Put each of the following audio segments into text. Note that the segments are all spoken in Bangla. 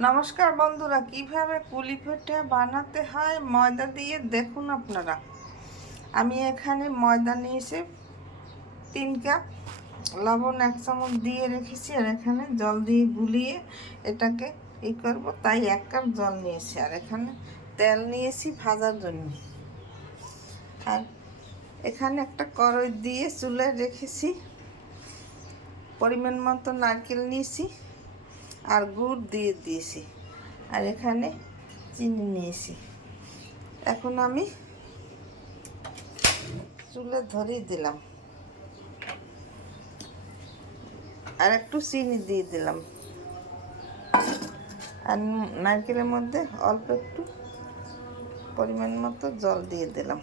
নমস্কার বন্ধুরা, কিভাবে পুলি পিঠা বানাতে হয় ময়দা দিয়ে দেখুন আপনারা। আমি এখানে ময়দা নিয়েছি 3 কাপ, লবণ 1 চামচ দিয়ে রেখেছি, আর এখানে জল দিয়ে গুলিয়ে এটাকে করব, তাই 1 কাপ জল নিয়েছি। আর এখানে তেল নিয়েছি ভাজার জন্য। আর এখানে একটা কড়াই দিয়ে চুলায় রেখেছি, পরিমাণ মতো নারকেল নিয়েছি আর গুড় দিয়ে দিয়েছি, আর এখানে চিনি নিয়েছি। এখন আমি চুলে ধরিয়ে দিলাম আর একটু চিনি দিয়ে দিলাম, আর নারকেলের মধ্যে অল্প একটু পরিমাণ মতো জল দিয়ে দিলাম।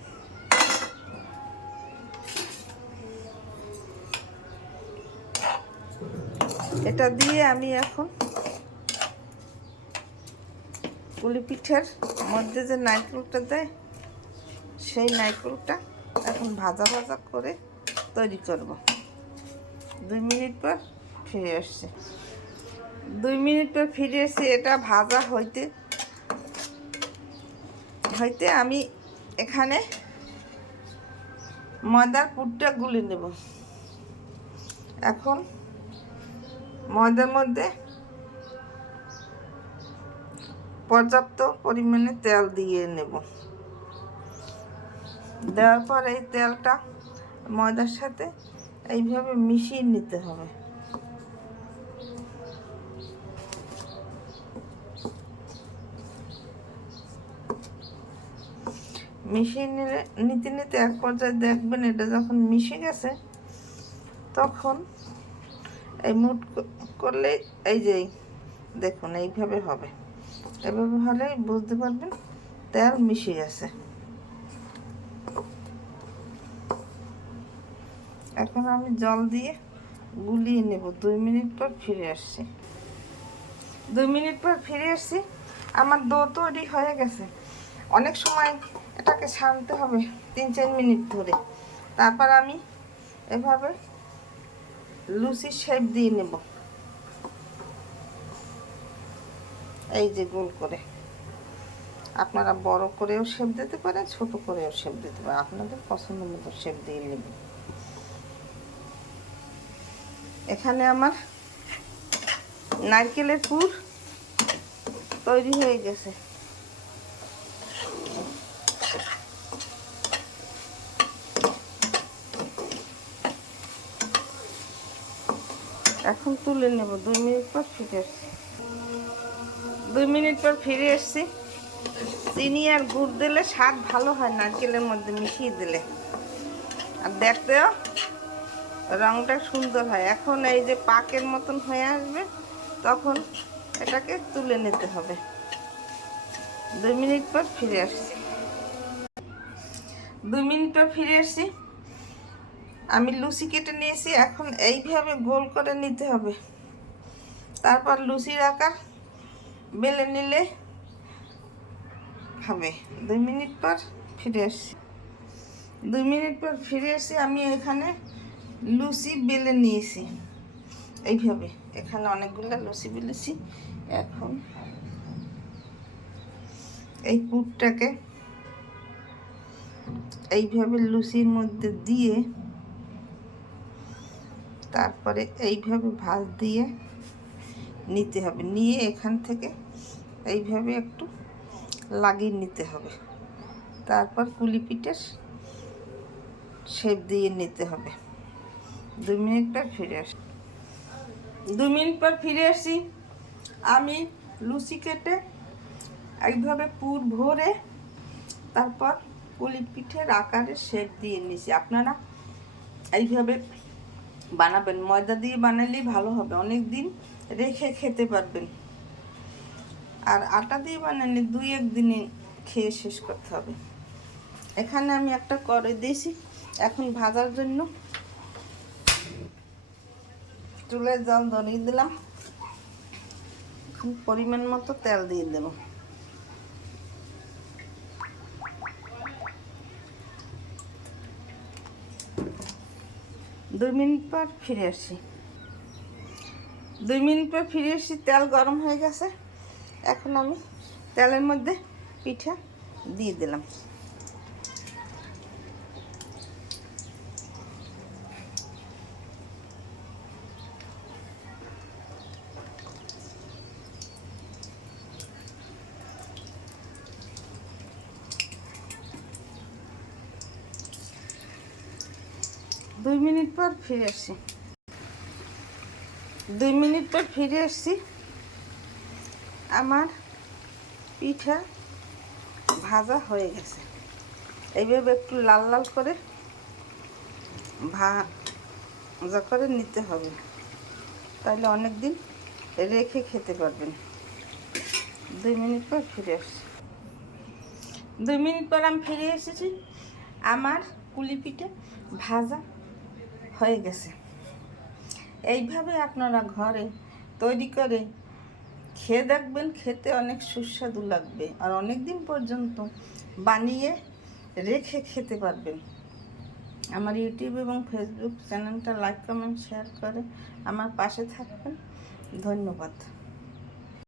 এটা দিয়ে আমি এখন পুলি পিঠার মধ্যে যে নারকেলটা দেয় সেই নারকেলটা এখন ভাজা ভাজা করে তৈরি করব। 2 মিনিট পর ফিরে আসছে। 2 মিনিট পর ফিরে এসে এটা ভাজা হইতে হইতে আমি এখানে ময়দার পুরটা গুলে নেব। এখন ময়দার মধ্যে পর্যাপ্ত পরিমাণে তেল দিয়ে নেব। দেওয়ার পর এই তেলটা ময়দার সাথে এইভাবে মিশিয়ে নিতে হবে। মিশিয়ে নিতে নিতে এক পর্যায়ে দেখবেন এটা যখন মিশে গেছে, তখন এই মুঠ করলে এই যে দেখুন এইভাবে হবে। এভাবে হলে বুঝতে পারবেন তেল মিশে গেছে। এখন আমি জল দিয়ে গুলিয়ে নেব। 2 মিনিট পর ফিরে আসছি। 2 মিনিট পর ফিরে আসছি, আমার ডো তৈরি হয়ে গেছে। অনেক সময় এটাকে ছানতে হবে 3-4 মিনিট ধরে। তারপর আমি এভাবে লুচির শেপ দিয়ে নেব, এই যে গোল করে। আপনারা বড় করেও শেপ দিতে পারেন, ছোট করেও শেপ দিতে পারেন, আপনাদের পছন্দ মতো শেপ দিয়ে নেবেন। এখানে আমার নারকেলের পুর তৈরি হয়ে গেছে। এখন তুলে নেব। 2 মিনিট পর ফিরে আসছি। 2 মিনিট পর ফিরে এসছি। চিনি আর গুড় দিলে স্বাদ ভালো হয় নারকেলের মধ্যে মিশিয়ে দিলে, আর দেখতেও রংটা সুন্দর হয়। এখন এই যে পাকের মতন হয়ে আসবে, তখন এটাকে তুলে নিতে হবে। 2 মিনিট পর ফিরে আসছি। 2 মিনিট পর ফিরে আসছি। আমি লুচি কেটে নিয়েছি। এখন এইভাবে গোল করে নিতে হবে, তারপর লুচির আকার বেলে নিলে হবে। 2 মিনিট পর ফিরে আসছি। 2 মিনিট পর ফিরে এসে আমি এখানে লুচি বেলে নিয়েছি এইভাবে। এখানে অনেকগুলো লুচি বেলেছি। এখন এই পুরটাকে এইভাবে লুচির মধ্যে দিয়ে, তারপরে এইভাবে ভাঁজ দিয়ে নিতে হবে। নিয়ে এখান থেকে এইভাবে একটু লাগিয়ে নিতে হবে। তারপর পুলি পিঠার শেপ দিয়ে নিতে হবে। 2 মিনিট পর ফিরে আসি। 2 মিনিট পর ফিরে আসি। আমি লুচি কেটে এইভাবে পুর ভরে তারপর পুলি পিঠের আকারে শেপ দিয়ে নিয়েছি। আপনারা এইভাবে বানাবেন। ময়দা দিয়ে বানালেই ভালো হবে, অনেক দিন রেখে খেতে পারবেন। আর আটা দিয়ে বানালে 2-1 দিনে খেয়ে শেষ করতে হবে। এখানে আমি একটা কড়াই দিয়েছি। এখন ভাজার জন্য চুলায় জল ধরিয়ে দিলাম। এখন পরিমাণ মতো তেল দিয়ে দেব। 2 মিনিট পর ফিরে আসি। 2 মিনিট পর ফিরে এসে তেল গরম হয়ে গেছে। এখন আমি তেলের মধ্যে পিঠা দিয়ে দিলাম। দুই মিনিট পর ফিরে আসছি। 2 মিনিট পর ফিরে আসছি। আমার পিঠা ভাজা হয়ে গেছে। এইভাবে একটু লাল লাল করে ভাজা করে নিতে হবে, তাহলে অনেক দিন রেখে খেতে পারবেন। 2 মিনিট পর ফিরে আসছি। 2 মিনিট পর আমি ফিরে এসেছি। আমার কুলি পিঠা ভাজা হয়ে গেছে। এইভাবে আপনারা ঘরে তৈরি করে খেয়ে দেখবেন, খেতে অনেক সুস্বাদু লাগবে আর অনেক দিন পর্যন্ত বানিয়ে রেখে খেতে পারবেন। আমার ইউটিউব এবং ফেসবুক চ্যানেলটা লাইক কমেন্ট শেয়ার করে আমার পাশে থাকবেন। ধন্যবাদ।